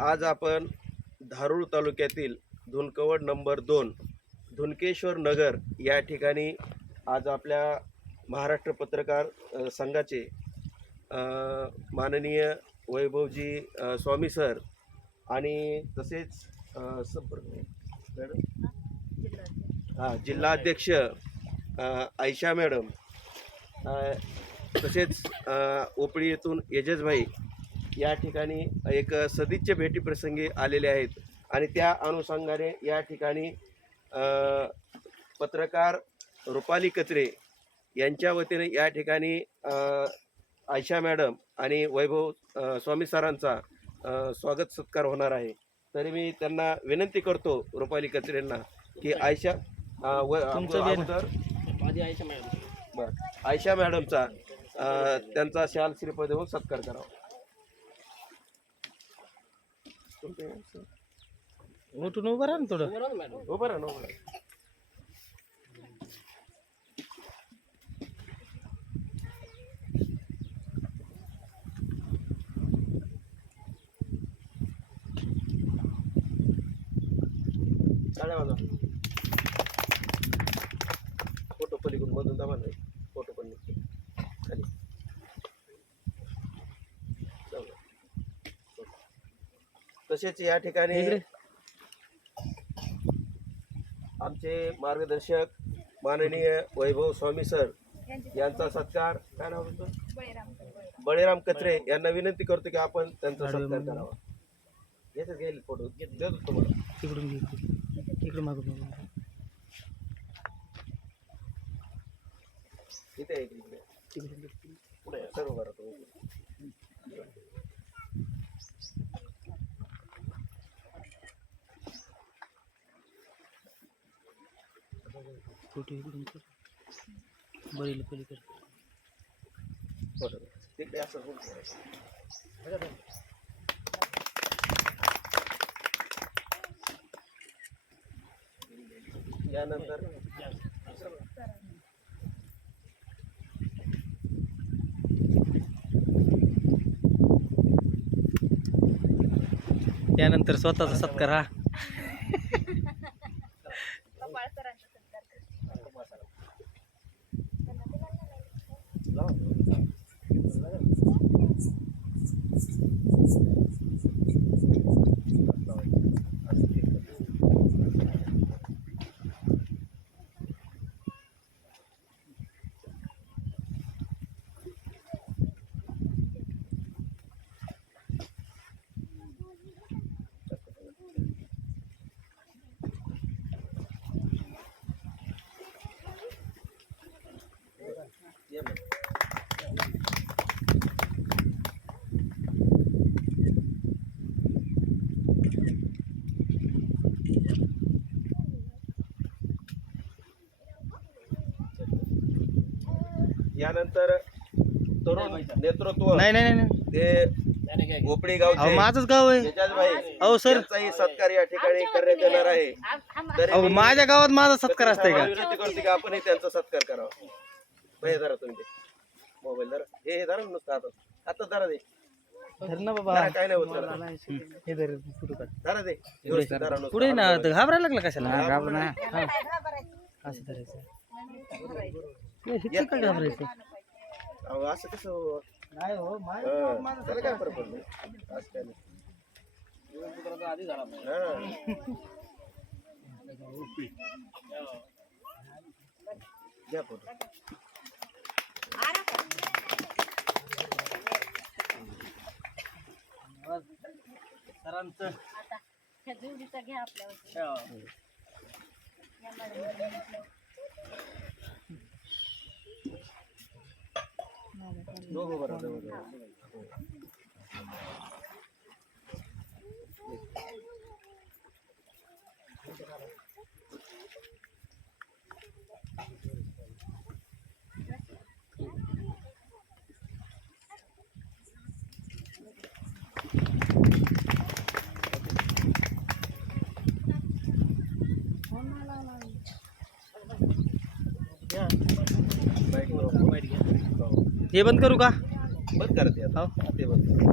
आज आपण धारूर तालुक्यातील धुनकवड नंबर दोन धुनकेश्वर नगर या ठिकाणी आज आपल्या महाराष्ट्र पत्रकार संघाचे माननीय वैभवजी स्वामी सर आणि तसेच मॅडम हां जिल्हाध्यक्ष ऐशा आयशा मॅडम तसेच ओपळी येथून यजसभाई या ठिकाणी एक सदिच्छा भेटीप्रसंगी आलेले आहेत. आणि त्या अनुषंगाने या ठिकाणी पत्रकार रुपाली कचरे यांच्या वतीने या ठिकाणी आयशा मॅडम आणि वैभव स्वामी सरांचा स्वागत सत्कार होणार आहे. तरी मी त्यांना विनंती करतो रुपाली कचरेंना की आयशा. अगोदर आयशा मॅडम. बर. आयशा मॅडमचा त्यांचा शाल श्रीपद देऊन सत्कार करावा. ઓટું નો ઊભા ને થોડો. ઊભા ને ઊભા ચાલે વાંધો ફોટો પડી ગુણ બધું તમારે. तसेच या ठिकाणी. आमचे मार्गदर्शक माननीय वैभव स्वामी सर यांचा सत्कार काय नाव तुमचं बळीराम कत्रे यांना विनंती करतो की आपण त्यांचा सत्कार. करावा येतच घेईल फोटो देतो तुम्हाला तिकडून. इकडे मागून. इथे आहे तिकडून घे. पुढे सर्व बरं तुम्ही फोटो इकडून कर. बळीला पलीकडे बरोबर तिकडे असं होऊन करायचं. यानंतर त्यानंतर स्वतःचा सत्कार हा ये मग. यानंतर तरुण नेतृत्व नाही नाही नाही ते गोपडी गावचे माझंच गाव आहे. एजाजभाई अहो सर. सत्कार या ठिकाणी करण्यात येणार आहे. माझ्या गावात माझा सत्कार असतंय का? विनंती करतो की आपणही त्यांचा सत्कार करावा. हे धरा तुम्ही ते मोबाईल धरा. हे हे धरा नुसतं आता आता धरा दे धर ना बाबा. धरा काय नाही होत धरा. हे धर फोटो काढ धरा दे व्यवस्थित धरा नुसतं. पुढे ना घाबरायला लागला कशाला? घाबरू नये. असं धरायचं. हे तिकडे घाबरायचं. अहो, असं कसं हो? नाही हो हं, त्याला काय फरक पडतो असं काय नाही. हं. घ्या फोटो. सरांचं. त्या जोडीचा घ्या आपल्यावर हे बंद करू का बंद करा ते आता. हो ते बंद करा.